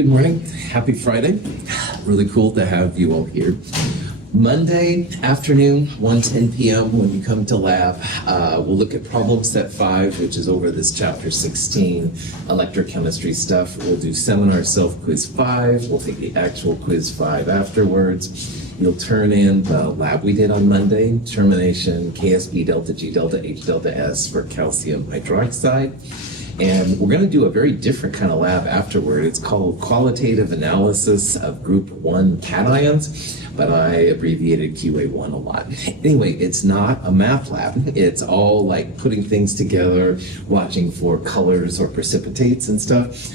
Good morning. Happy Friday. Really cool to have you all here. Monday afternoon, 1:10 p.m. when you come to lab, we'll look at problem set 5, which is over this chapter 16, electrochemistry stuff. We'll do seminar self-quiz 5. We'll take the actual quiz 5 afterwards. You'll turn in the lab we did on Monday, termination, KSP, delta G, delta H, delta S for calcium hydroxide. And we're going to do a very different kind of lab afterward. It's called qualitative analysis of group 1 cations, but I abbreviated QA1 a lot. Anyway, it's not a math lab. It's all like putting things together, watching for colors or precipitates and stuff.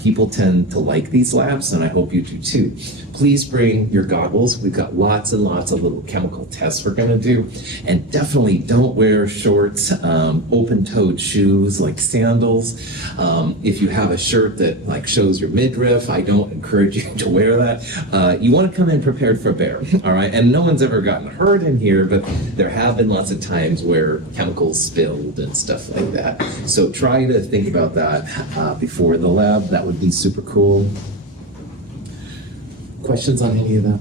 People tend to like these labs, and I hope you do too. Please bring your goggles. We've got lots and lots of little chemical tests we're going to do. And definitely don't wear shorts, open-toed shoes like sandals. If you have a shirt that like shows your midriff, I don't encourage you to wear that. You want to come in prepared for bear, all right? And no one's ever gotten hurt in here, but there have been lots of times where chemicals spilled and stuff like that. So try to think about that before the lab. That would be super cool. Questions on any of that?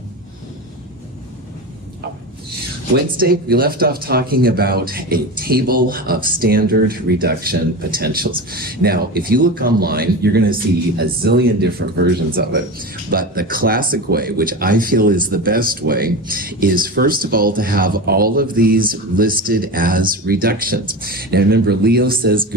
Wednesday, we left off talking about a table of standard reduction potentials. Now, if you look online, you're going to see a zillion different versions of it. But the classic way, which I feel is the best way, is first of all to have all of these listed as reductions. Now remember, Leo says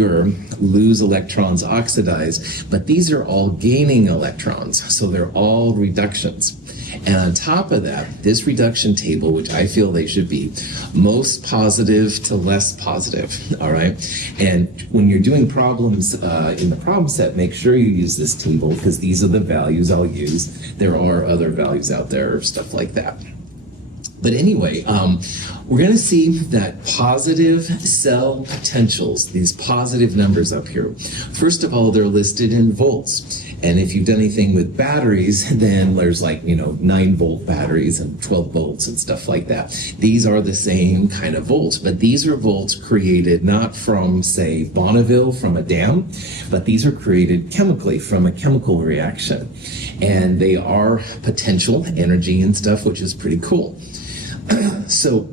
lose electrons, oxidize, but these are all gaining electrons, so they're all reductions. And on top of that, this reduction table, which I feel they should be most positive to less positive, all right? And when you're doing problems in the problem set, make sure you use this table because these are the values I'll use. There are other values out there, stuff like that. But anyway, we're going to see that positive cell potentials, these positive numbers up here, first of all, they're listed in volts. And if you've done anything with batteries, then there's like, 9-volt batteries and 12 volts and stuff like that. These are the same kind of volts, but these are volts created not from, say, Bonneville from a dam, but these are created chemically from a chemical reaction. And they are potential energy and stuff, which is pretty cool. So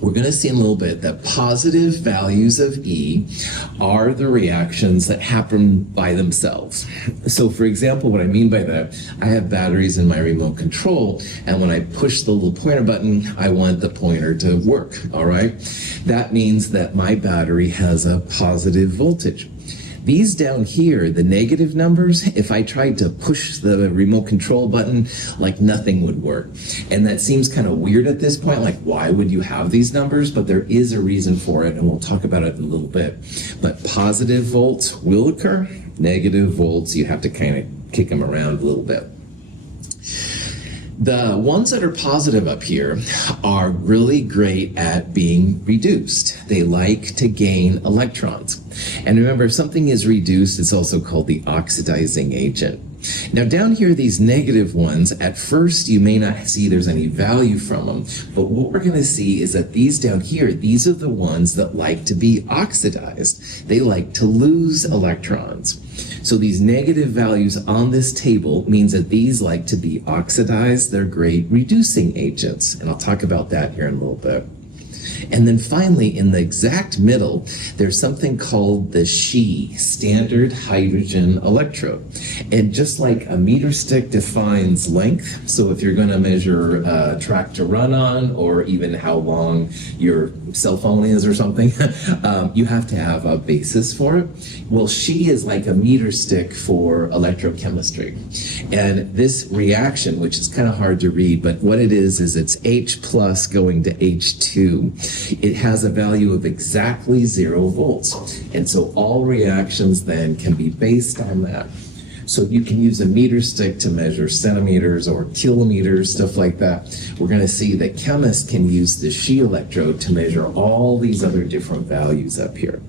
we're going to see in a little bit that positive values of E are the reactions that happen by themselves. So for example, what I mean by that, I have batteries in my remote control, and when I push the little pointer button, I want the pointer to work, all right? That means that my battery has a positive voltage. These down here, the negative numbers, if I tried to push the remote control button, like nothing would work. And that seems kind of weird at this point, like why would you have these numbers? But there is a reason for it, and we'll talk about it in a little bit. But positive volts will occur, negative volts, you have to kind of kick them around a little bit. The ones that are positive up here are really great at being reduced. They like to gain electrons. And remember, if something is reduced, it's also called the oxidizing agent. Now down here, these negative ones, at first you may not see there's any value from them, but what we're going to see is that these down here, these are the ones that like to be oxidized. They like to lose electrons. So these negative values on this table means that these like to be oxidized. They're great reducing agents, and I'll talk about that here in a little bit. And then finally, in the exact middle, there's something called the She, standard hydrogen electrode. And just like a meter stick defines length, so if you're going to measure track to run on, or even how long your cell phone is or something, you have to have a basis for it. Well, She is like a meter stick for electrochemistry. And this reaction, which is kind of hard to read, but what it is it's H plus going to H2. It has a value of exactly 0 volts. And so all reactions then can be based on that. So you can use a meter stick to measure centimeters or kilometers, stuff like that. We're going to see that chemists can use the She electrode to measure all these other different values up here.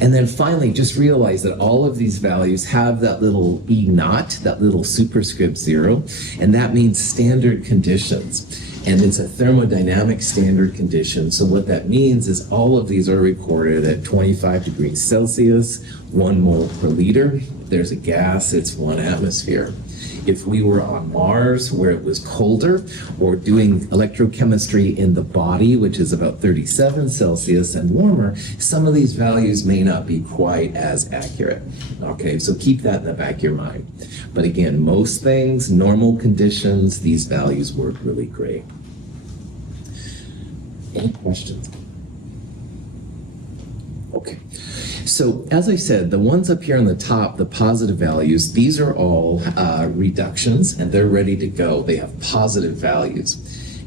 And then finally, just realize that all of these values have that little E naught, that little superscript 0, and that means standard conditions. And it's a thermodynamic standard condition. So what that means is all of these are recorded at 25 degrees Celsius, 1 mole per liter. there's a gas, it's 1 atmosphere. If we were on Mars where it was colder, or doing electrochemistry in the body, which is about 37 Celsius and warmer, some of these values may not be quite as accurate. Okay, so keep that in the back of your mind. But again, most things, normal conditions, these values work really great. Any questions? Okay. So as I said, the ones up here on the top, the positive values, these are all reductions, and they're ready to go. They have positive values.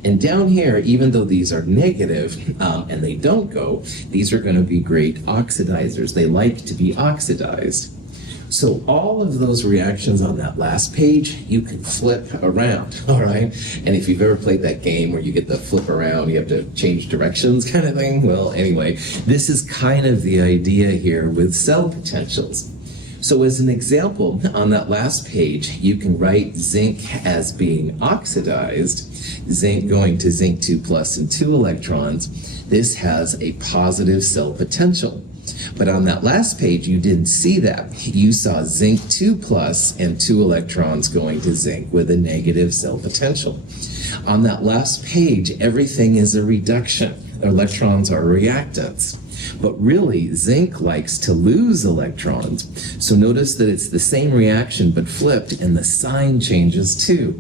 And down here, even though these are negative and they don't go, these are going to be great oxidizers. They like to be oxidized. So all of those reactions on that last page, you can flip around, all right? And if you've ever played that game where you get the flip around, you have to change directions kind of thing, well, anyway, this is kind of the idea here with cell potentials. So as an example, on that last page, you can write zinc as being oxidized, zinc going to zinc 2 plus and 2 electrons. This has a positive cell potential. But on that last page, you didn't see that. You saw zinc 2 plus and 2 electrons going to zinc with a negative cell potential. On that last page, everything is a reduction. Electrons are reactants. But really, zinc likes to lose electrons. So notice that it's the same reaction but flipped, and the sign changes too.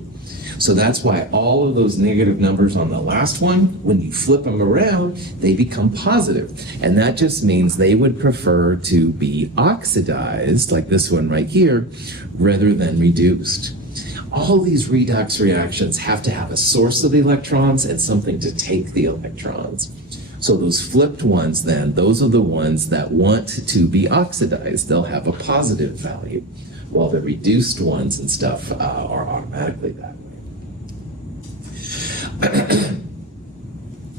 So that's why all of those negative numbers on the last one, when you flip them around, they become positive. And that just means they would prefer to be oxidized, like this one right here, rather than reduced. All these redox reactions have to have a source of the electrons and something to take the electrons. So those flipped ones then, those are the ones that want to be oxidized. They'll have a positive value, while the reduced ones and stuff are automatically that way.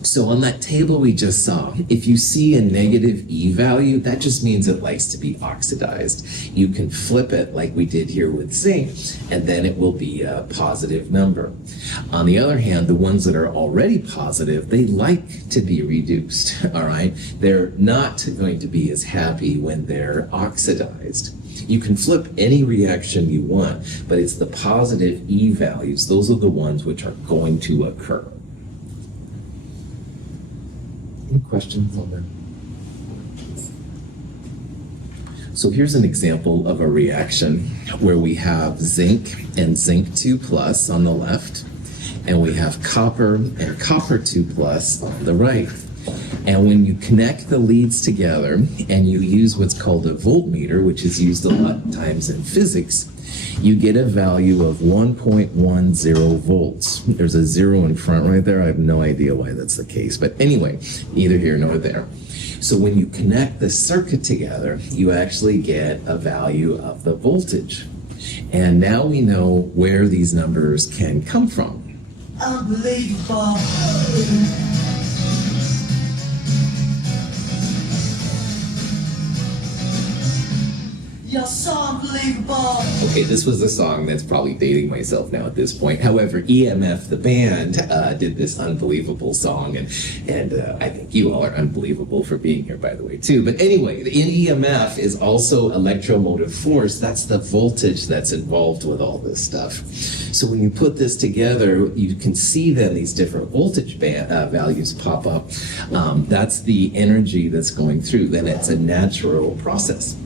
So on that table we just saw, if you see a negative E value, that just means it likes to be oxidized. You can flip it like we did here with zinc, and then it will be a positive number. On the other hand, the ones that are already positive, they like to be reduced, all right? They're not going to be as happy when they're oxidized. You can flip any reaction you want, but it's the positive E values. Those are the ones which are going to occur. Any questions on that? So here's an example of a reaction where we have zinc and zinc 2 plus on the left, and we have copper and copper 2 plus on the right. And when you connect the leads together and you use what's called a voltmeter, which is used a lot of times in physics, you get a value of 1.10 volts. There's a 0 in front right there. I have no idea why that's the case. But anyway, neither here nor there. So when you connect the circuit together, you actually get a value of the voltage. And now we know where these numbers can come from. Unbelievable. You're so unbelievable. Okay, this was a song that's probably dating myself now at this point. However, EMF, the band, did this unbelievable song, and I think you all are unbelievable for being here, by the way, too. But anyway, in EMF is also electromotive force. That's the voltage that's involved with all this stuff. So when you put this together, you can see then these different voltage values pop up. That's the energy that's going through. Then it's a natural process.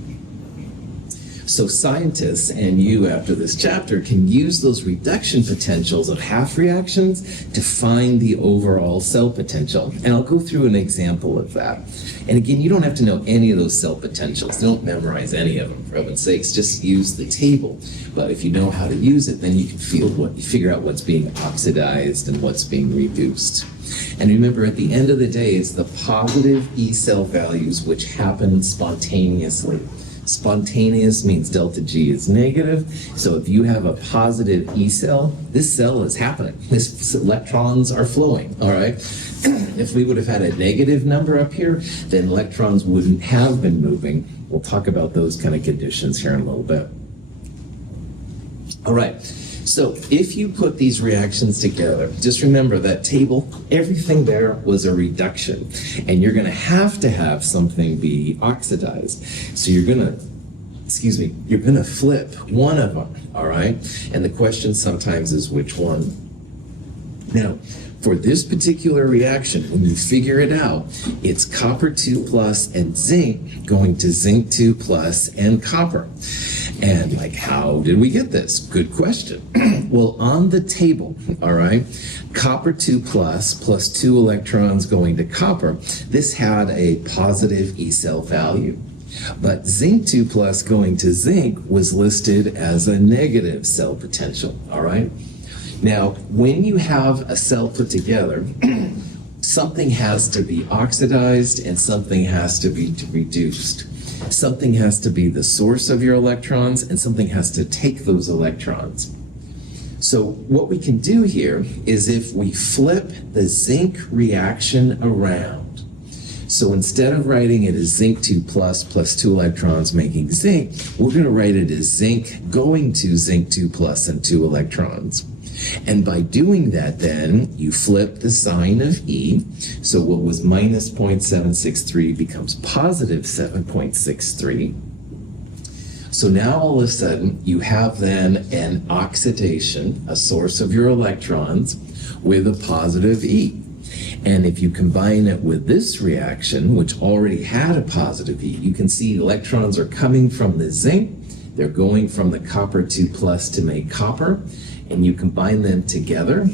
So scientists and you after this chapter can use those reduction potentials of half reactions to find the overall cell potential. And I'll go through an example of that. And again, you don't have to know any of those cell potentials. Don't memorize any of them, for heaven's sakes. Just use the table. But if you know how to use it, then you can figure out what's being oxidized and what's being reduced. And remember, at the end of the day, it's the positive E cell values which happen spontaneously. Spontaneous means delta G is negative. So if you have a positive E cell, this cell is happening. These electrons are flowing, all right? If we would have had a negative number up here, then electrons wouldn't have been moving. We'll talk about those kind of conditions here in a little bit. All right. So if you put these reactions together, just remember that table, everything there was a reduction. And you're going to have something be oxidized. So you're going to you're going to flip one of them, all right? And the question sometimes is which one. Now, for this particular reaction, when you figure it out, it's copper 2 plus and zinc going to zinc 2 plus and copper. And like, how did we get this? Good question. Well, on the table, all right, copper 2 plus 2 electrons going to copper, this had a positive Ecell value. But zinc 2 plus going to zinc was listed as a negative cell potential, all right? Now, when you have a cell put together, something has to be oxidized and something has to be reduced. Something has to be the source of your electrons and something has to take those electrons. So what we can do here is if we flip the zinc reaction around, so instead of writing it as zinc 2 plus 2 electrons making zinc, we're going to write it as zinc going to zinc 2 plus and 2 electrons. And by doing that, then, you flip the sign of E. So what was minus 0.763 becomes positive 7.63. So now all of a sudden, you have then an oxidation, a source of your electrons, with a positive E. And if you combine it with this reaction, which already had a positive E, you can see electrons are coming from the zinc. They're going from the copper 2 plus to make copper. And you combine them together,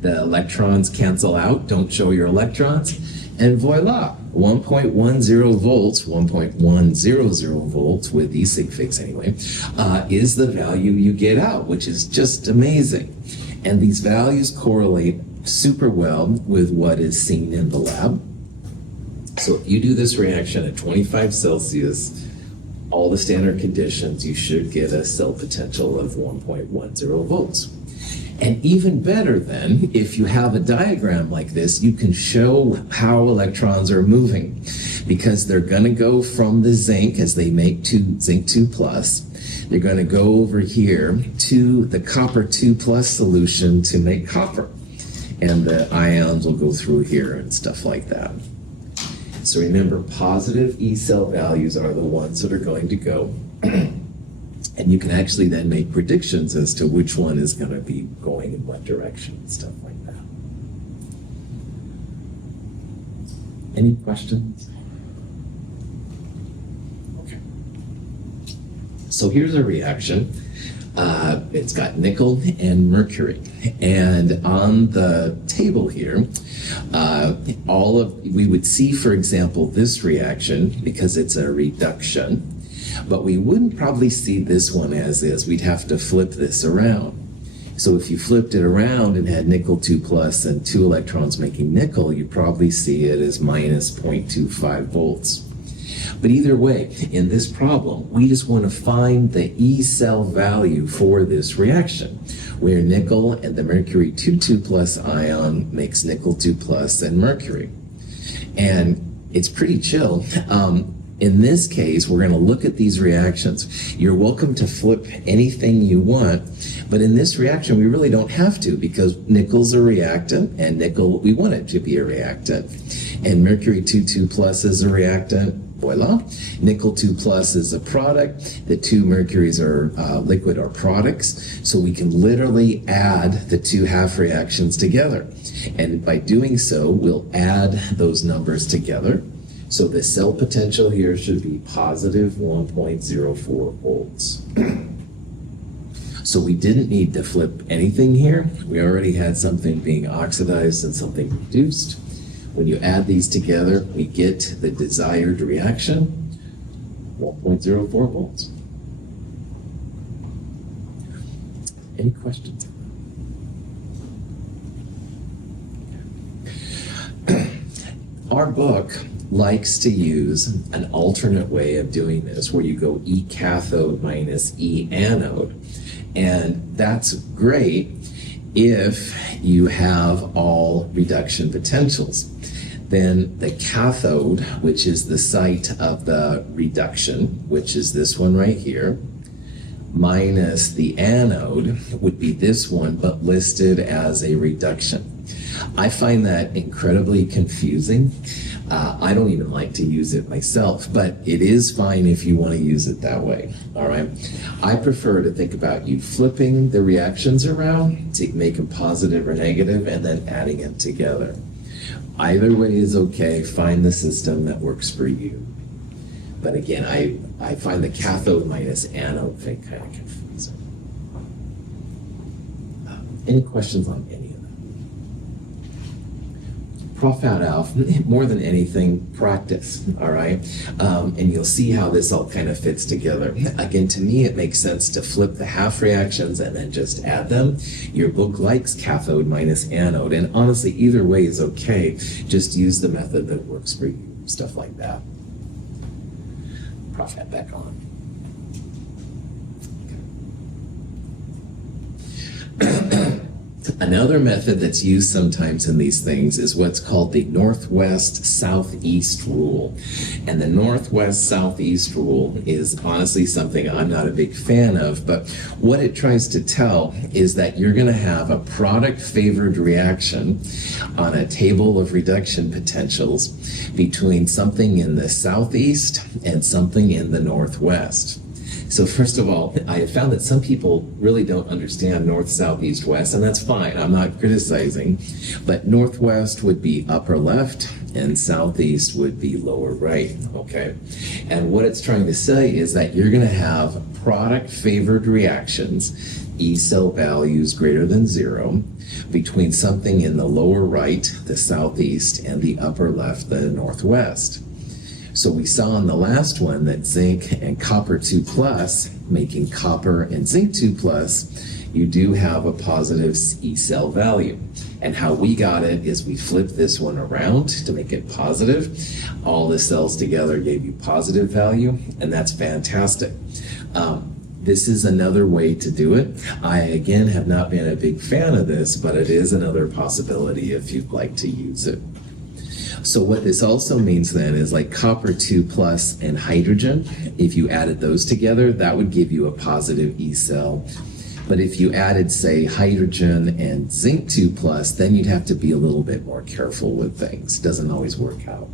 the electrons cancel out, don't show your electrons, and voila, 1.10 volts, 1.100 volts with e-sig fix anyway, is the value you get out, which is just amazing. And these values correlate super well with what is seen in the lab. So if you do this reaction at 25 Celsius, all the standard conditions, you should get a cell potential of 1.10 volts. And even better then, if you have a diagram like this, you can show how electrons are moving because they're going to go from the zinc as they make zinc 2 plus. They're going to go over here to the copper 2 plus solution to make copper. And the ions will go through here and stuff like that. So remember, positive E cell values are the ones that are going to go. And you can actually then make predictions as to which one is going to be going in what direction and stuff like that. Any questions? Okay. So here's a reaction. It's got nickel and mercury. And on the table here, we would see, for example, this reaction because it's a reduction. But we wouldn't probably see this one as is. We'd have to flip this around. So if you flipped it around and had nickel 2 plus and 2 electrons making nickel, you'd probably see it as minus 0.25 volts. But either way, in this problem, we just want to find the E cell value for this reaction, where nickel and the mercury 2 plus ion makes nickel 2 plus and mercury. And it's pretty chill. In this case, we're going to look at these reactions. You're welcome to flip anything you want, but in this reaction, we really don't have to because nickel's a reactant, and nickel, we want it to be a reactant. And mercury 2 plus is a reactant, voila. Nickel 2 plus is a product. The 2 mercuries are liquid or products, so we can literally add the 2 half reactions together. And by doing so, we'll add those numbers together. So the cell potential here should be positive 1.04 volts. So we didn't need to flip anything here. We already had something being oxidized and something reduced. When you add these together, we get the desired reaction, 1.04 volts. Any questions? Our book likes to use an alternate way of doing this where you go E cathode minus E anode. And that's great if you have all reduction potentials. Then the cathode, which is the site of the reduction, which is this one right here, minus the anode would be this one, but listed as a reduction. I find that incredibly confusing. I don't even like to use it myself, but it is fine if you want to use it that way, all right? I prefer to think about you flipping the reactions around to make them positive or negative and then adding it together. Either way is okay. Find the system that works for you. But again, I find the cathode minus anode thing kind of confusing. Any questions on any of that? Prof out Alf, more than anything, practice, all right? And you'll see how this all kind of fits together. Again, to me, it makes sense to flip the half reactions and then just add them. Your book likes cathode minus anode, and honestly, either way is okay. Just use the method that works for you, stuff like that. Prof hat back on. Another method that's used sometimes in these things is what's called the Northwest-Southeast rule. And the Northwest-Southeast rule is honestly something I'm not a big fan of, but what it tries to tell is that you're going to have a product-favored reaction on a table of reduction potentials between something in the southeast and something in the northwest. So first of all, I have found that some people really don't understand north, south, east, west, and that's fine. I'm not criticizing. But northwest would be upper left, and southeast would be lower right, okay? And what it's trying to say is that you're going to have product-favored reactions, Ecell values greater than 0, between something in the lower right, the southeast, and the upper left, the northwest. So we saw in the last one that zinc and copper 2 plus, making copper and zinc 2 plus, you do have a positive Ecell value. And how we got it is we flipped this one around to make it positive. All the cells together gave you positive value, and that's fantastic. This is another way to do it. I, again, have not been a big fan of this, but it is another possibility if you'd like to use it. So what this also means then is like copper 2 plus and hydrogen, if you added those together, that would give you a positive Ecell. But if you added, say, hydrogen and zinc 2 plus, then you'd have to be a little bit more careful with things. Doesn't always work out.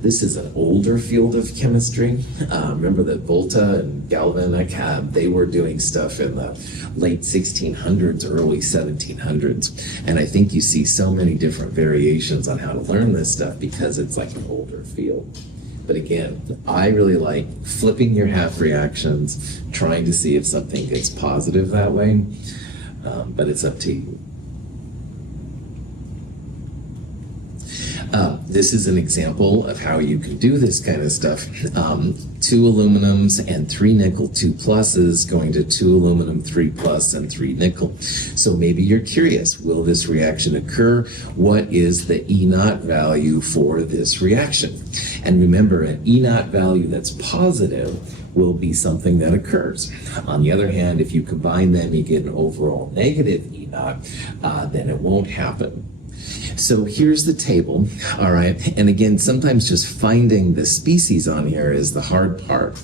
This is an older field of chemistry. Remember that Volta and Galvanic, they were doing stuff in the late 1600s, early 1700s. And I think you see so many different variations on how to learn this stuff because it's like an older field. But again, I really like flipping your half reactions, trying to see if something gets positive that way, but it's up to you. This is an example of how you can do this kind of stuff. 2 aluminums and 3 nickel 2 pluses going to 2 aluminum 3 plus and 3 nickel. So maybe you're curious, will this reaction occur? What is the E naught value for this reaction? And remember, an E naught value that's positive will be something that occurs. On the other hand, if you combine them, you get an overall negative E naught, then it won't happen. So here's the table, all right? And again, sometimes just finding the species on here is the hard part.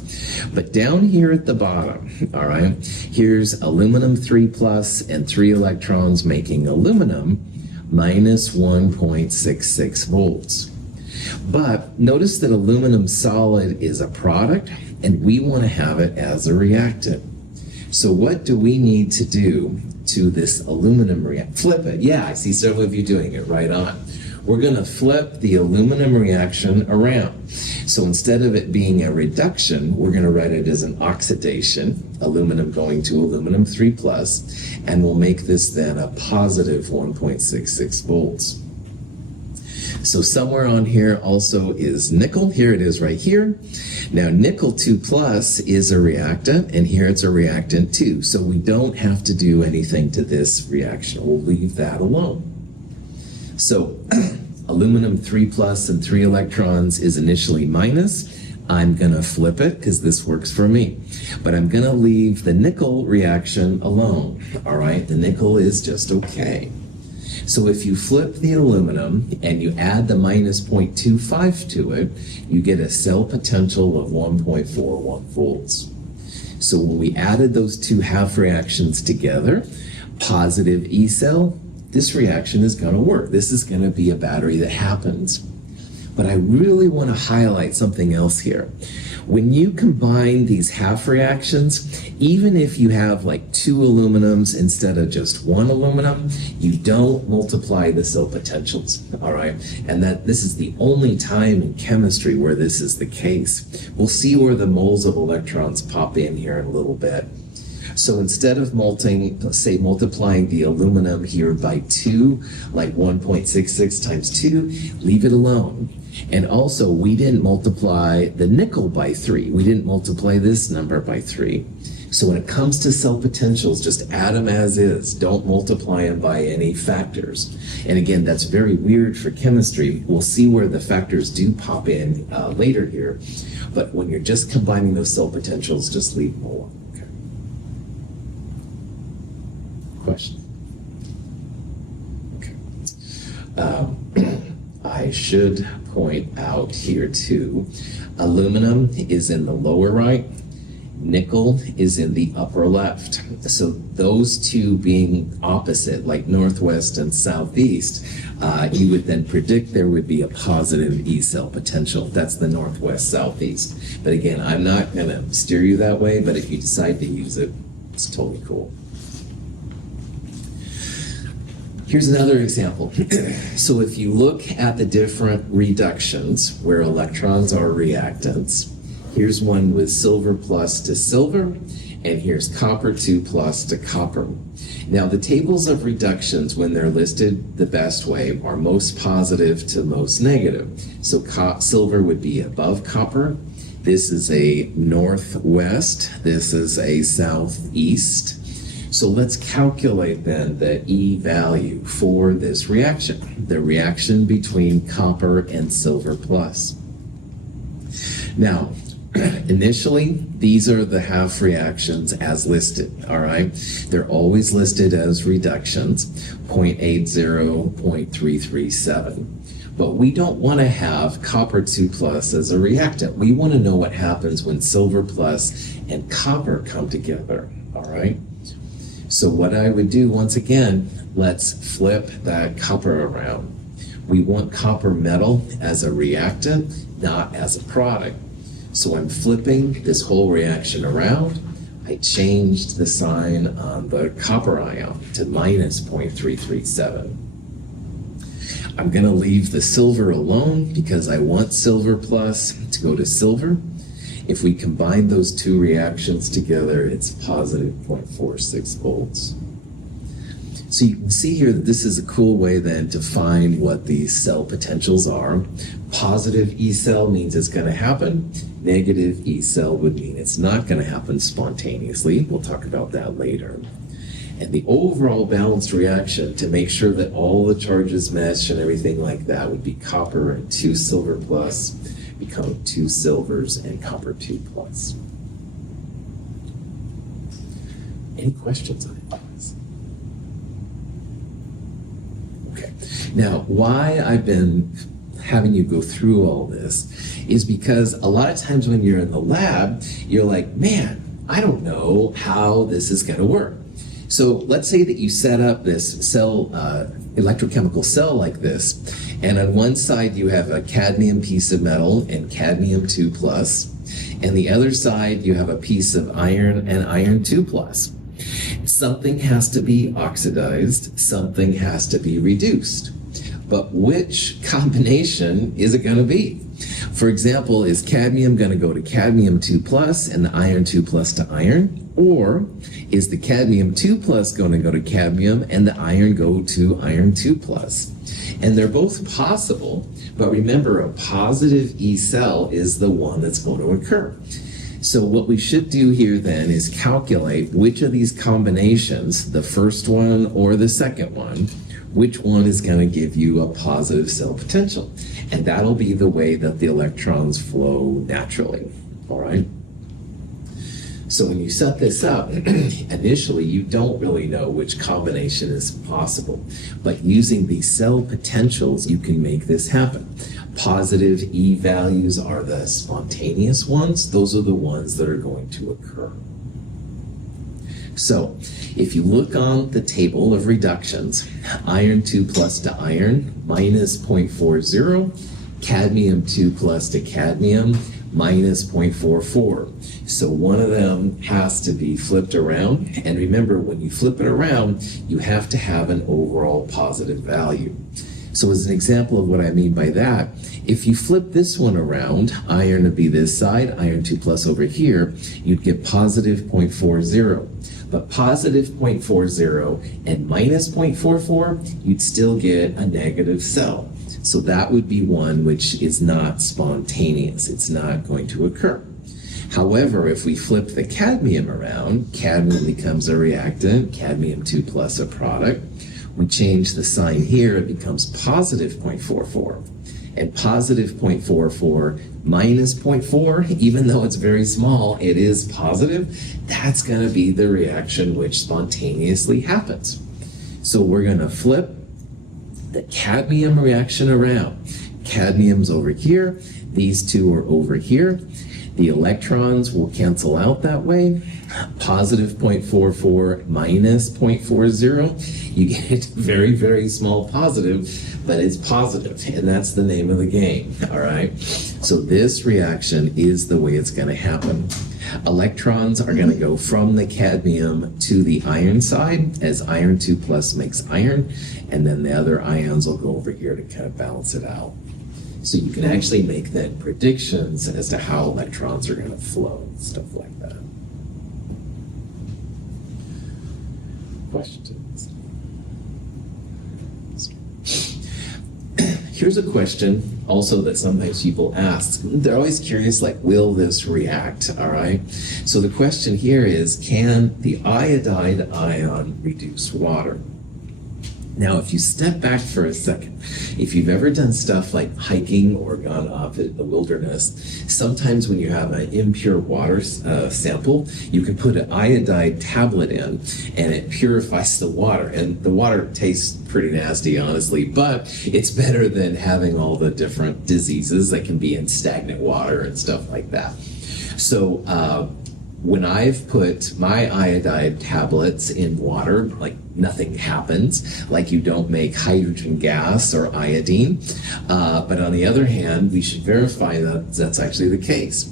But down here at the bottom, all right, here's aluminum 3 plus and 3 electrons making aluminum minus 1.66 volts. But notice that aluminum solid is a product, and we want to have it as a reactant. So what do we need to do to this aluminum reaction? Flip it. Yeah, I see several of you doing it. Right on. We're going to flip the aluminum reaction around. So instead of it being a reduction, we're going to write it as an oxidation, aluminum going to aluminum 3 plus, and we'll make this then a positive 1.66 volts. So somewhere on here also is nickel. Here it is right here. Now nickel 2 plus is a reactant, and here it's a reactant too. So we don't have to do anything to this reaction. We'll leave that alone. So aluminum 3 plus and 3 electrons is initially minus. I'm going to flip it because this works for me. But I'm going to leave the nickel reaction alone. All right, the nickel is just okay. So if you flip the aluminum and you add the minus 0.25 to it, you get a cell potential of 1.41 volts. So when we added those two half reactions together, positive Ecell, this reaction is going to work. This is going to be a battery that happens. But I really want to highlight something else here. When you combine these half reactions, even if you have like two aluminums instead of just one aluminum, you don't multiply the cell potentials, all right? And that this is the only time in chemistry where this is the case. We'll see where the moles of electrons pop in here in a little bit. So instead of multiplying the aluminum here by 2, like 1.66 times 2, leave it alone. And also, we didn't multiply the nickel by 3. We didn't multiply this number by 3. So when it comes to cell potentials, just add them as is. Don't multiply them by any factors. And again, that's very weird for chemistry. We'll see where the factors do pop in later here. But when you're just combining those cell potentials, just leave them alone. Question? Okay. I should point out here too, aluminum is in the lower right, nickel is in the upper left. So those two being opposite, like northwest and southeast, you would then predict there would be a positive E-cell potential. That's the northwest southeast. But again, I'm not going to steer you that way, but if you decide to use it, it's totally cool. Here's another example. So if you look at the different reductions where electrons are reactants, here's one with silver plus to silver, and here's copper 2 plus to copper. Now the tables of reductions, when they're listed the best way, are most positive to most negative. So silver would be above copper. This is a northwest. This is a southeast. So let's calculate then the E value for this reaction, the reaction between copper and silver plus. Now, initially, these are the half reactions as listed, all right? They're always listed as reductions, 0.80, 0.337. But we don't want to have copper 2 plus as a reactant. We want to know what happens when silver plus and copper come together, all right? So what I would do, once again, let's flip that copper around. We want copper metal as a reactant, not as a product. So I'm flipping this whole reaction around. I changed the sign on the copper ion to minus 0.337. I'm going to leave the silver alone because I want silver plus to go to silver. If we combine those two reactions together, it's positive 0.46 volts. So you can see here that this is a cool way then to find what these cell potentials are. Positive E-cell means it's going to happen. Negative E-cell would mean it's not going to happen spontaneously. We'll talk about that later. And the overall balanced reaction to make sure that all the charges mesh and everything like that would be copper and 2 silver plus, become 2 silvers and copper 2 plus. Any questions on it? Okay. Now, why I've been having you go through all this is because a lot of times when you're in the lab, you're like, man, I don't know how this is going to work. So let's say that you set up this cell, electrochemical cell like this, and on one side you have a cadmium piece of metal and cadmium 2 plus, and the other side you have a piece of iron and iron 2 plus. Something has to be oxidized, something has to be reduced. But which combination is it going to be? For example, is cadmium going to go to cadmium 2 plus and the iron 2 plus to iron? Or is the cadmium 2 plus going to go to cadmium and the iron go to iron 2 plus? And they're both possible, but remember, a positive E cell is the one that's going to occur. So what we should do here then is calculate which of these combinations, the first one or the second one, which one is going to give you a positive cell potential. And that'll be the way that the electrons flow naturally, all right? So when you set this up, initially you don't really know which combination is possible, but using these cell potentials, you can make this happen. Positive E values are the spontaneous ones. Those are the ones that are going to occur. So if you look on the table of reductions, iron 2 plus to iron minus 0.40, cadmium 2 plus to cadmium minus 0.44. So one of them has to be flipped around. And remember, when you flip it around, you have to have an overall positive value. So as an example of what I mean by that, if you flip this one around, iron would be this side, iron 2 plus over here, you'd get positive 0.40. But positive 0.40 and minus 0.44, you'd still get a negative cell. So that would be one which is not spontaneous. It's not going to occur. However, if we flip the cadmium around, cadmium becomes a reactant, cadmium 2 plus a product. We change the sign here, it becomes positive 0.44. And positive 0.44 minus 0.4, even though it's very small, it is positive. That's going to be the reaction which spontaneously happens. So we're going to flip the cadmium reaction around. Cadmium's over here. These two are over here. The electrons will cancel out that way. Positive 0.44 minus 0.40. You get very, very small positive, but it's positive, and that's the name of the game, all right? So this reaction is the way it's going to happen. Electrons are going to go from the cadmium to the iron side as iron 2 plus makes iron, and then the other ions will go over here to kind of balance it out. So you can actually make then predictions as to how electrons are going to flow and stuff like that. Questions? Here's a question also that sometimes people ask. They're always curious, like, will this react? All right. So the question here is, can the iodide ion reduce water? Now, if you step back for a second, if you've ever done stuff like hiking or gone off in the wilderness, sometimes when you have an impure water sample, you can put an iodide tablet in and it purifies the water. And the water tastes pretty nasty, honestly, but it's better than having all the different diseases that can be in stagnant water and stuff like that. So, when I've put my iodide tablets in water, like nothing happens, like you don't make hydrogen gas or iodine. But on the other hand, we should verify that that's actually the case.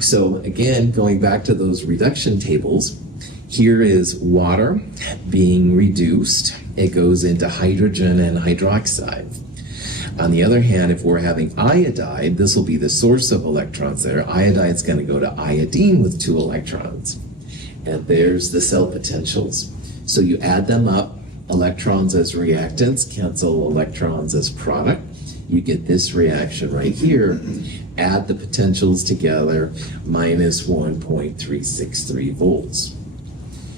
So again, going back to those reduction tables, here is water being reduced. It goes into hydrogen and hydroxide. On the other hand, if we're having iodide, this will be the source of electrons there. Iodide's going to go to iodine with 2 electrons. And there's the cell potentials. So you add them up, electrons as reactants, cancel electrons as product. You get this reaction right here. Add the potentials together, minus 1.363 volts.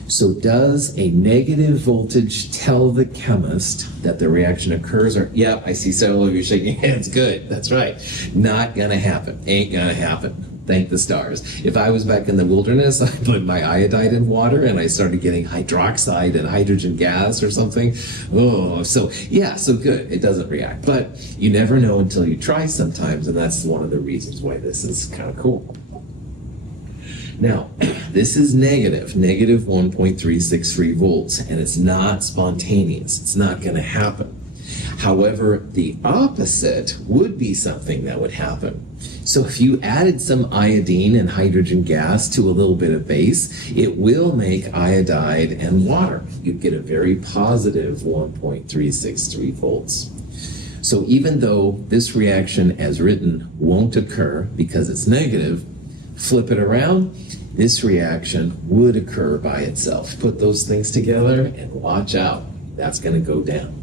So does a negative voltage tell the chemist that the reaction occurs? Or, yep, I see several of you shaking hands. Good, that's right. Not gonna happen. Ain't gonna happen. Thank the stars. If I was back in the wilderness, I put my iodide in water and I started getting hydroxide and hydrogen gas or something. Oh, so yeah, so good. It doesn't react. But you never know until you try sometimes, and that's one of the reasons why this is kind of cool. Now, this is negative 1.363 volts, and it's not spontaneous. It's not going to happen. However, the opposite would be something that would happen. So if you added some iodine and hydrogen gas to a little bit of base, it will make iodide and water. You'd get a very positive 1.363 volts. So even though this reaction as written won't occur because it's negative, flip it around, this reaction would occur by itself. Put those things together and watch out. That's going to go down.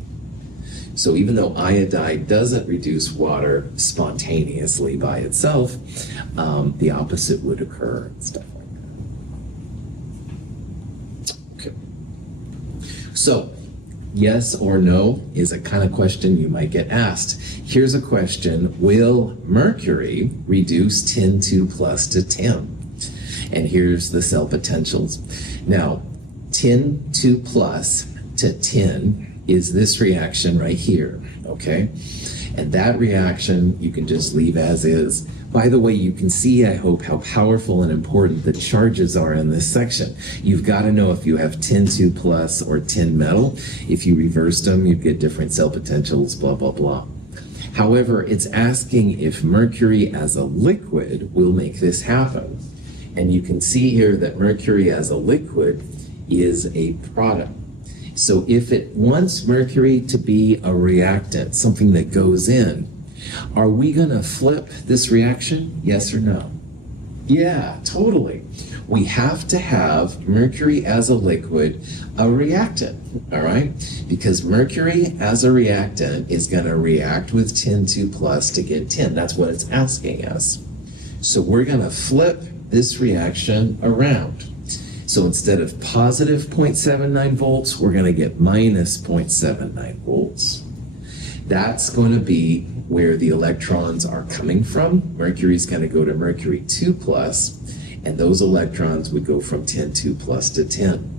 So even though iodide doesn't reduce water spontaneously by itself, the opposite would occur and stuff like that. Okay. So yes or no is a kind of question you might get asked. Here's a question: will mercury reduce tin2 plus to tin? And here's the cell potentials. Now, tin2 plus to tin is this reaction right here, okay? And that reaction you can just leave as is. By the way, you can see, I hope, how powerful and important the charges are in this section. You've got to know if you have tin 2 plus or tin metal. If you reversed them, you'd get different cell potentials, blah, blah, blah. However, it's asking if mercury as a liquid will make this happen. And you can see here that mercury as a liquid is a product. So if it wants mercury to be a reactant, something that goes in, are we going to flip this reaction? Yes or no? Yeah, totally. We have to have mercury as a liquid, a reactant, all right? Because mercury as a reactant is going to react with tin 2 plus to get tin. That's what it's asking us. So we're going to flip this reaction around. So instead of positive 0.79 volts, we're going to get minus 0.79 volts. That's going to be where the electrons are coming from. Mercury is going to go to mercury 2 plus, and those electrons would go from tin 2 plus to tin.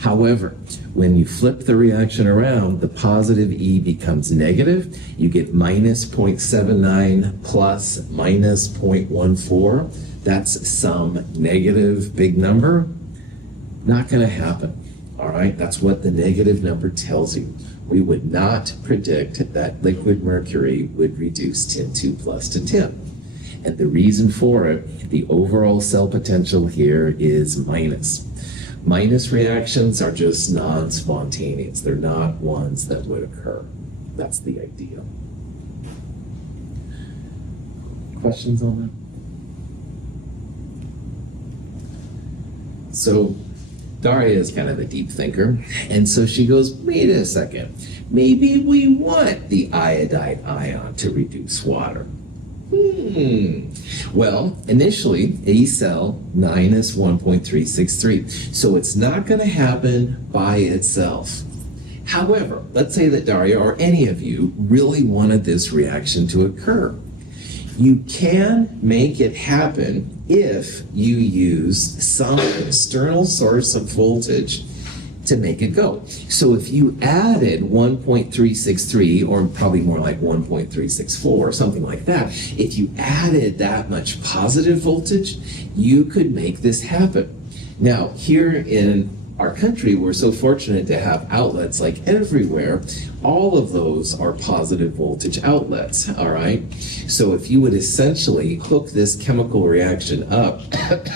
However, when you flip the reaction around, the positive E becomes negative. You get minus 0.79 plus minus 0.14. That's some negative big number. Not going to happen. All right, that's what the negative number tells you. We would not predict that liquid mercury would reduce tin 2 plus to tin. And the reason for it, the overall cell potential here is minus. Minus reactions are just non-spontaneous. They're not ones that would occur. That's the idea. Questions on that? So Daria is kind of a deep thinker, and so she goes, wait a second, maybe we want the iodide ion to reduce water. Well, initially, Ecell minus 1.363, so it's not going to happen by itself. However, let's say that Daria or any of you really wanted this reaction to occur. You can make it happen if you use some external source of voltage to make it go. So if you added 1.363, or probably more like 1.364 or something like that, if you added that much positive voltage, you could make this happen. Now, here in our country, we're so fortunate to have outlets like everywhere. All of those are positive voltage outlets, all right? So if you would essentially hook this chemical reaction up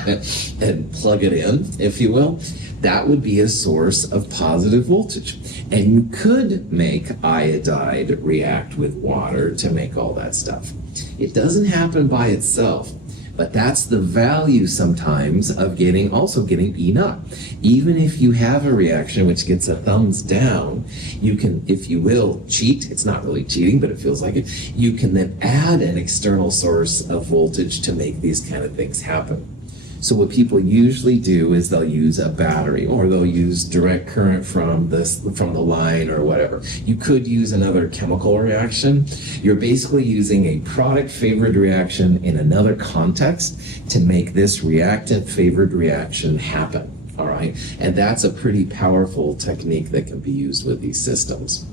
and plug it in, if you will, that would be a source of positive voltage. And you could make iodide react with water to make all that stuff. It doesn't happen by itself. But that's the value sometimes of getting E naught. Even if you have a reaction which gets a thumbs down, you can, if you will, cheat. It's not really cheating, but it feels like it. You can then add an external source of voltage to make these kind of things happen. So what people usually do is they'll use a battery, or they'll use direct current from the line or whatever. You could use another chemical reaction. You're basically using a product favored reaction in another context to make this reactant favored reaction happen. All right, and that's a pretty powerful technique that can be used with these systems.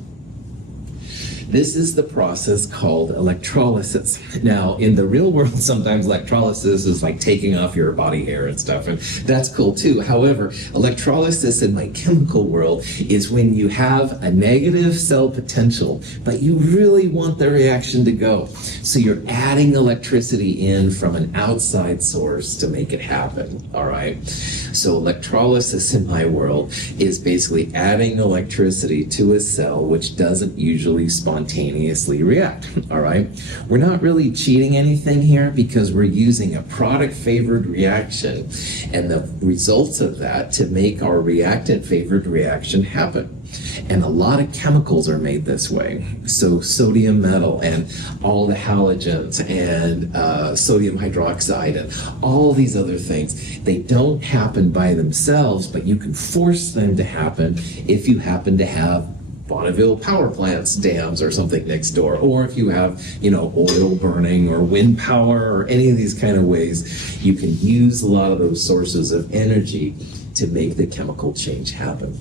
This is the process called electrolysis. Now, in the real world, sometimes electrolysis is like taking off your body hair and stuff, and that's cool too. However, electrolysis in my chemical world is when you have a negative cell potential, but you really want the reaction to go. So you're adding electricity in from an outside source to make it happen, all right? So electrolysis in my world is basically adding electricity to a cell which doesn't usually spontaneously react, all right? We're not really cheating anything here because we're using a product-favored reaction and the results of that to make our reactant-favored reaction happen. And a lot of chemicals are made this way. So sodium metal and all the halogens and sodium hydroxide and all these other things, they don't happen by themselves, but you can force them to happen if you happen to have Bonneville power plants, dams, or something next door, or if you have, oil burning or wind power or any of these kind of ways, you can use a lot of those sources of energy to make the chemical change happen.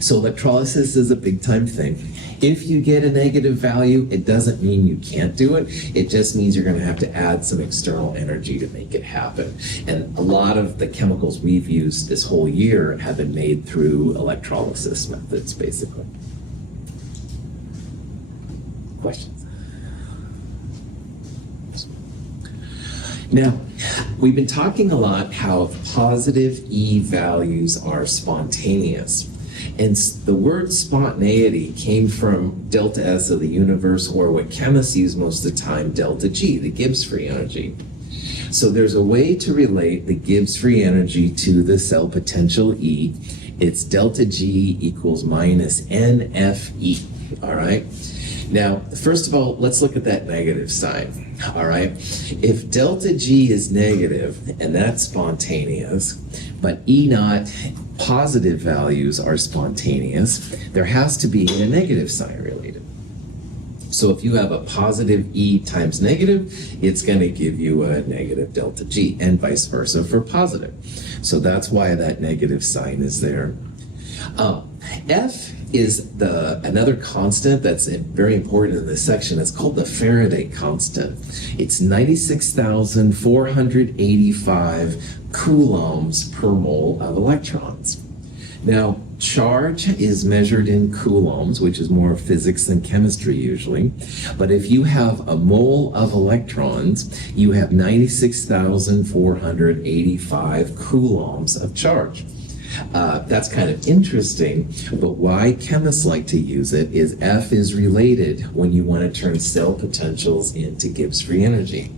So electrolysis is a big time thing. If you get a negative value, it doesn't mean you can't do it. It just means you're going to have to add some external energy to make it happen. And a lot of the chemicals we've used this whole year have been made through electrolysis methods, basically. Questions? Now, we've been talking a lot how positive E values are spontaneous. And the word spontaneity came from delta S of the universe, or what chemists use most of the time, delta G, the Gibbs free energy. So there's a way to relate the Gibbs free energy to the cell potential E. It's delta G equals minus NFE, all right? Now, first of all, let's look at that negative sign, all right? If delta G is negative, and that's spontaneous, but E naught positive values are spontaneous, there has to be a negative sign related. So if you have a positive E times negative, it's going to give you a negative delta G, and vice versa for positive. So that's why that negative sign is there. F is another constant that's very important in this section. It's called the Faraday constant. It's 96,485 coulombs per mole of electrons. Now, charge is measured in coulombs, which is more physics than chemistry usually. But if you have a mole of electrons, you have 96,485 coulombs of charge. That's kind of interesting, but why chemists like to use it is F is related when you want to turn cell potentials into Gibbs free energy.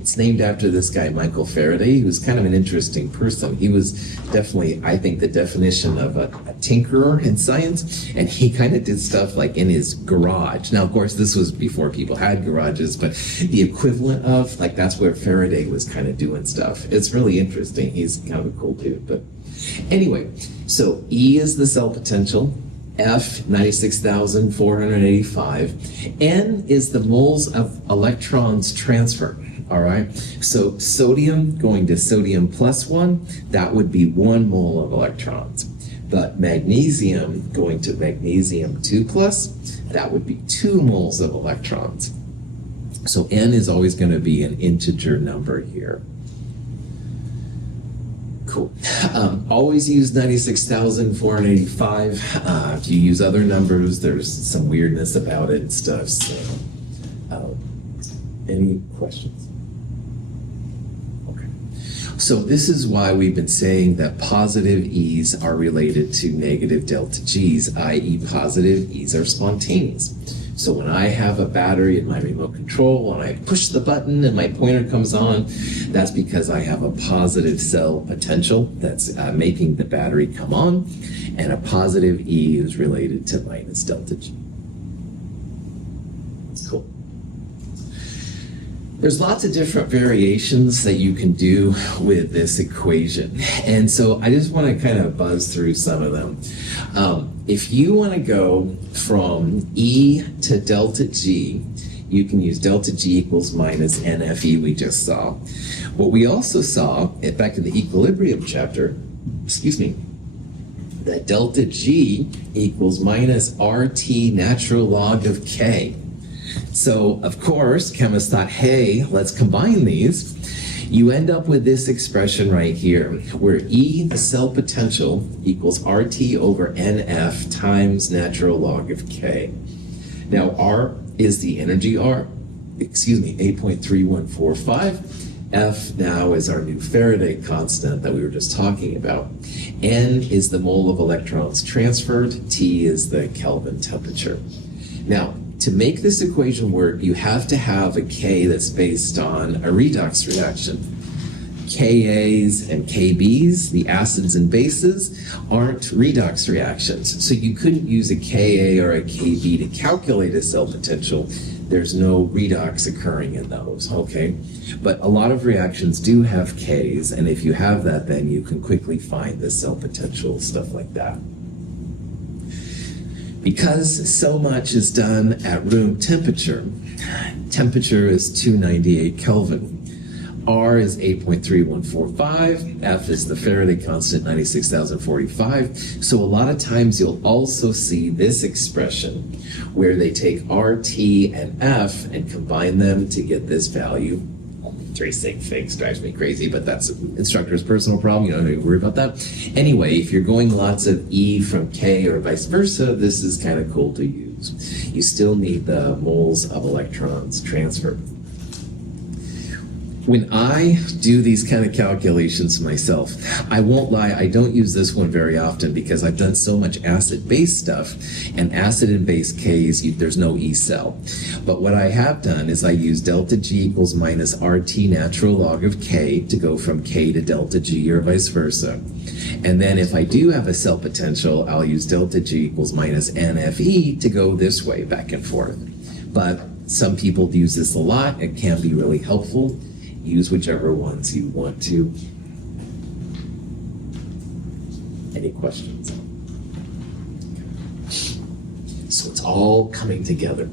It's named after this guy, Michael Faraday, who's kind of an interesting person. He was definitely, I think, the definition of a tinkerer in science, and he kind of did stuff like in his garage. Now, of course, this was before people had garages, but the equivalent of, like, that's where Faraday was kind of doing stuff. It's really interesting. He's kind of a cool dude, but anyway, so E is the cell potential, F, 96,485, N is the moles of electrons transferred. All right, so sodium going to sodium plus 1, that would be 1 mole of electrons. But magnesium going to magnesium 2 plus, that would be 2 moles of electrons. So N is always going to be an integer number here. Cool. Always use 96,485. If you use other numbers, there's some weirdness about it and stuff. So, any questions? So this is why we've been saying that positive E's are related to negative delta G's, i.e. positive E's are spontaneous. So when I have a battery in my remote control and I push the button and my pointer comes on, that's because I have a positive cell potential that's making the battery come on, and a positive E is related to minus delta G. Cool. There's lots of different variations that you can do with this equation. And so I just want to kind of buzz through some of them. If you want to go from E to delta G, you can use delta G equals minus NFE we just saw. What we also saw back in the equilibrium chapter, that delta G equals minus RT natural log of K. So, of course, chemists thought, hey, let's combine these. You end up with this expression right here, where E, the cell potential, equals RT over NF times natural log of K. Now, R is the energy 8.3145. F now is our new Faraday constant that we were just talking about. N is the mole of electrons transferred. T is the Kelvin temperature. Now, to make this equation work, you have to have a K that's based on a redox reaction. Kas and Kbs, the acids and bases, aren't redox reactions. So you couldn't use a Ka or a Kb to calculate a cell potential. There's no redox occurring in those, okay? But a lot of reactions do have Ks, and if you have that, then you can quickly find the cell potential, stuff like that. Because so much is done at room temperature, temperature is 298 Kelvin. R is 8.3145. F is the Faraday constant, 96,045. So a lot of times you'll also see this expression where they take R, T, and F and combine them to get this value. Tracing things drives me crazy, but that's an instructor's personal problem. You don't have to worry about that. Anyway, if you're going lots of E from K or vice versa, this is kind of cool to use. You still need the moles of electrons transferred. When I do these kind of calculations myself, I won't lie, I don't use this one very often because I've done so much acid-base stuff, and acid and base Ks, there's no Ecell. But what I have done is I use delta G equals minus RT natural log of K to go from K to delta G or vice versa. And then if I do have a cell potential, I'll use delta G equals minus NFE to go this way, back and forth. But some people use this a lot. It can be really helpful. Use whichever ones you want to. Any questions? So it's all coming together.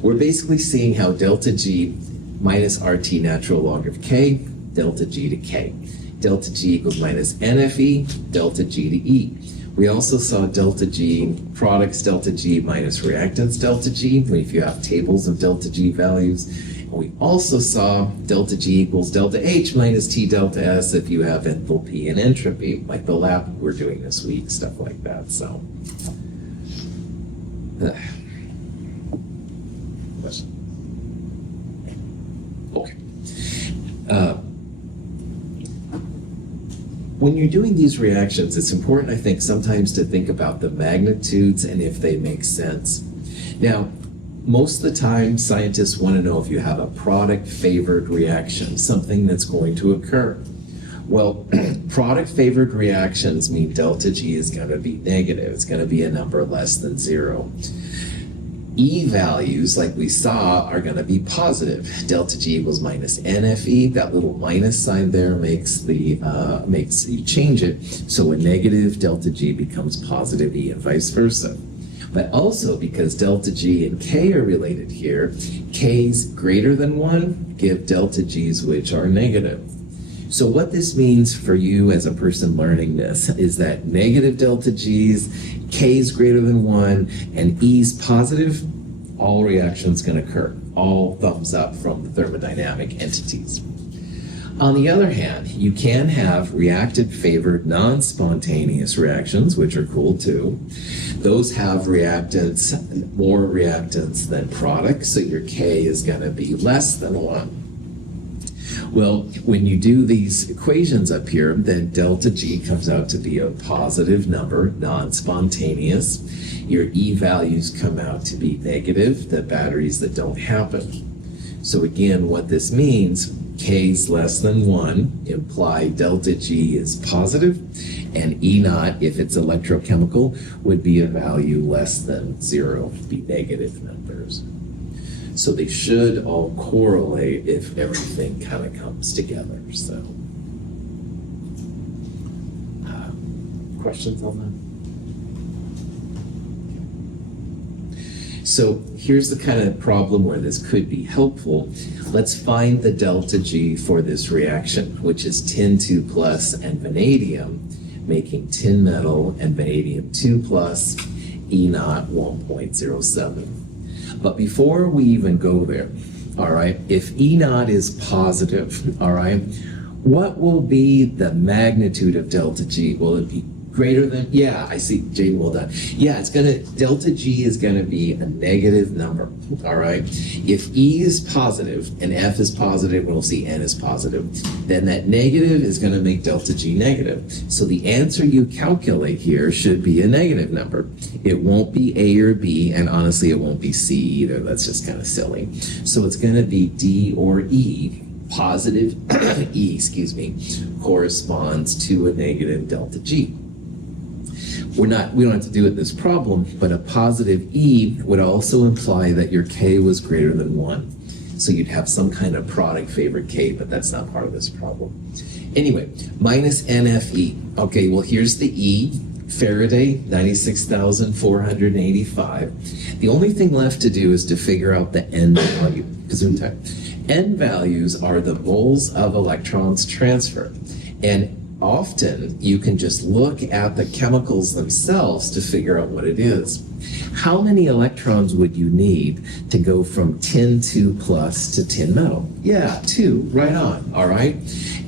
We're basically seeing how delta G minus RT natural log of K, delta G to K. Delta G equals minus NFE, delta G to E. We also saw delta G, products delta G minus reactants delta G, if you have tables of delta G values. We also saw delta G equals delta H minus T delta S if you have enthalpy and entropy, like the lab we're doing this week, stuff like that. So, question? Okay. When you're doing these reactions, it's important, I think, sometimes to think about the magnitudes and if they make sense. Now, most of the time, scientists want to know if you have a product-favored reaction, something that's going to occur. Well, product-favored reactions mean delta G is going to be negative. It's going to be a number less than 0. E values, like we saw, are going to be positive. Delta G equals minus NFE. That little minus sign there makes you change it. So a negative delta G becomes positive E and vice versa. But also because delta G and K are related here, K's greater than 1 give delta G's which are negative. So what this means for you as a person learning this is that negative delta G's, K's greater than 1, and E's positive, all reactions can occur. All thumbs up from the thermodynamic entities. On the other hand, you can have reactant-favored non-spontaneous reactions, which are cool too. Those have reactants, more reactants than products, so your K is going to be less than 1. Well, when you do these equations up here, then delta G comes out to be a positive number, non-spontaneous. Your E values come out to be negative, the batteries that don't happen. So again, what this means, K's less than 1 imply delta G is positive, and E naught, if it's electrochemical, would be a value less than 0, be negative numbers. So they should all correlate if everything kind of comes together. So, questions on that? So here's the kind of problem where this could be helpful. Let's find the delta G for this reaction, which is tin 2 plus and vanadium, making tin metal and vanadium 2 plus, E naught 1.07. But before we even go there, all right, if E naught is positive, all right, what will be the magnitude of delta G? Will it be greater than, yeah, I see, Jane, well done. Yeah, it's gonna, delta G is gonna be a negative number, all right? If E is positive and F is positive, we'll see N is positive, then that negative is gonna make delta G negative. So the answer you calculate here should be a negative number. It won't be A or B, and honestly, it won't be C either. That's just kind of silly. So it's gonna be D or E. Positive E, corresponds to a negative delta G. We don't have to do it this problem, but a positive E would also imply that your K was greater than 1. So you'd have some kind of product favored K, but that's not part of this problem. Anyway, minus NFE. Okay, well here's the E. Faraday, 96,485. The only thing left to do is to figure out the N value, Gesundheit. N values are the moles of electrons transferred. And often you can just look at the chemicals themselves to figure out what it is. How many electrons would you need to go from tin 2 plus to tin metal? Yeah, 2, right on, all right?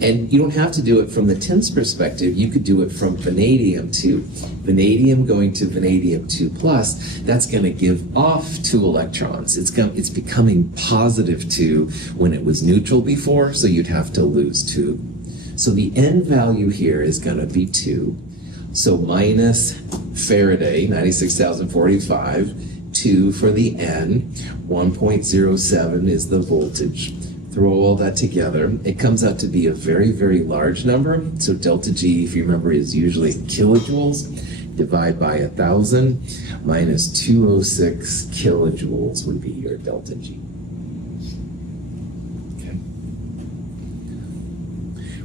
And you don't have to do it from the tin's perspective. You could do it from vanadium too. Vanadium going to vanadium 2 plus, that's going to give off 2 electrons. It's becoming positive 2 when it was neutral before, so you'd have to lose 2. So the N value here is going to be 2. So minus Faraday, 96,045, 2 for the N, 1.07 is the voltage. Throw all that together, it comes out to be a very, very large number. So delta G, if you remember, is usually kilojoules. Divide by 1,000 minus 206 kilojoules would be your delta G.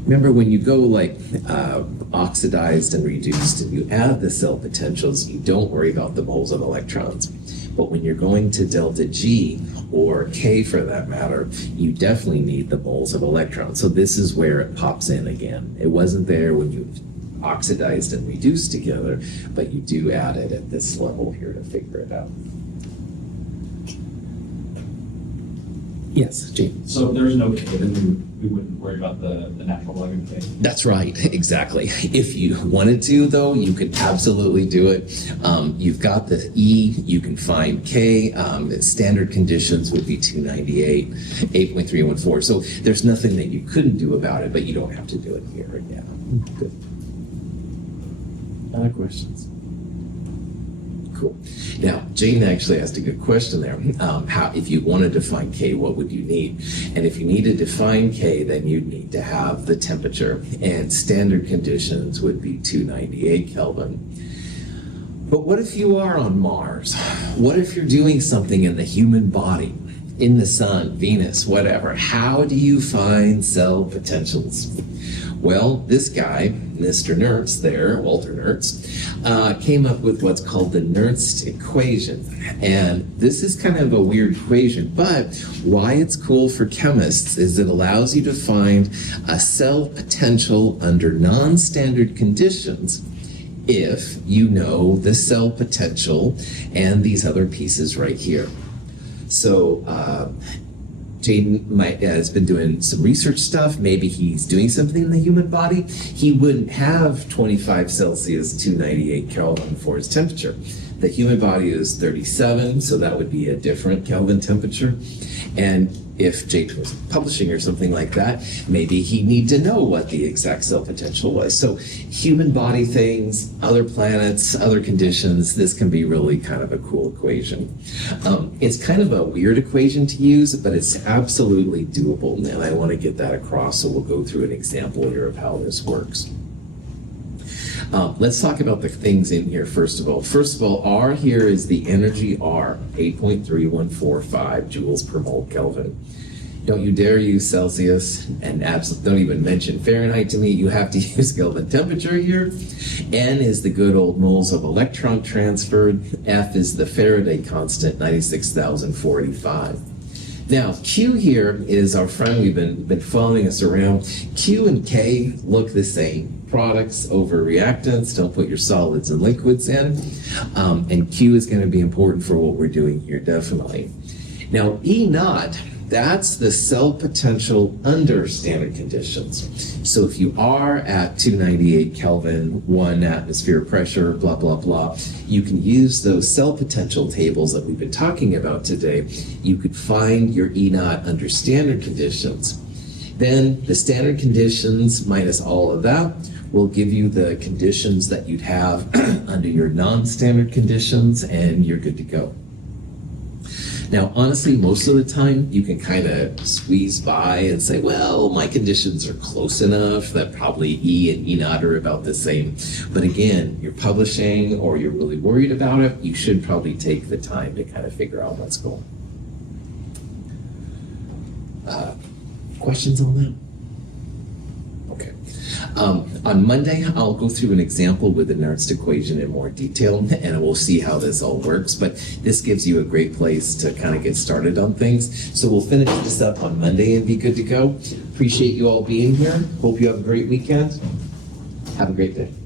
Remember, when you go like oxidized and reduced and you add the cell potentials, you don't worry about the moles of electrons. But when you're going to delta G, or K for that matter, you definitely need the moles of electrons. So this is where it pops in again. It wasn't there when you oxidized and reduced together, but you do add it at this level here to figure it out. Yes, Jane. So if there's no K, then we wouldn't worry about the natural log of K. That's right, exactly. If you wanted to, though, you could absolutely do it. You've got the E, you can find K. Standard conditions would be 298, 8.314. So there's nothing that you couldn't do about it, but you don't have to do it here again. Good. Other questions? Cool. Now, Jane actually asked a good question there. How, if you wanted to find K, what would you need? And if you needed to find K, then you'd need to have the temperature. And standard conditions would be 298 Kelvin. But what if you are on Mars? What if you're doing something in the human body, in the sun, Venus, whatever? How do you find cell potentials? Well, this guy, Mr. Nernst there, Walter Nernst, came up with what's called the Nernst equation. And this is kind of a weird equation, but why it's cool for chemists is it allows you to find a cell potential under non-standard conditions if you know the cell potential and these other pieces right here. So, Jaden has been doing some research stuff. Maybe he's doing something in the human body. He wouldn't have 25 Celsius, 298 Kelvin for his temperature. The human body is 37, so that would be a different Kelvin temperature. And if Jaden was publishing or something like that, maybe he'd need to know what the exact cell potential was. So human body things, other planets, other conditions, this can be really kind of a cool equation. It's kind of a weird equation to use, but it's absolutely doable, and I want to get that across, so we'll go through an example here of how this works. Let's talk about the things in here first of all. First of all, R here is the energy R, 8.3145 joules per mole Kelvin. Don't you dare use Celsius, and don't even mention Fahrenheit to me. You have to use Kelvin temperature here. N is the good old moles of electron transferred. F is the Faraday constant, 96,045. Now, Q here is our friend. We've been following us around. Q and K look the same. Products over reactants. Don't put your solids and liquids in. And Q is going to be important for what we're doing here, definitely. Now, E naught, that's the cell potential under standard conditions. So if you are at 298 Kelvin, 1 atmosphere pressure, blah, blah, blah, you can use those cell potential tables that we've been talking about today. You could find your E naught under standard conditions. Then the standard conditions minus all of that will give you the conditions that you'd have under your non-standard conditions, and you're good to go. Now, honestly, most of the time, you can kind of squeeze by and say, well, my conditions are close enough that probably E and E naught are about the same. But again, you're publishing or you're really worried about it, you should probably take the time to kind of figure out what's going on. Questions on that? Okay. On Monday, I'll go through an example with the Nernst equation in more detail, and we'll see how this all works. But this gives you a great place to kind of get started on things. So we'll finish this up on Monday and be good to go. Appreciate you all being here. Hope you have a great weekend. Have a great day.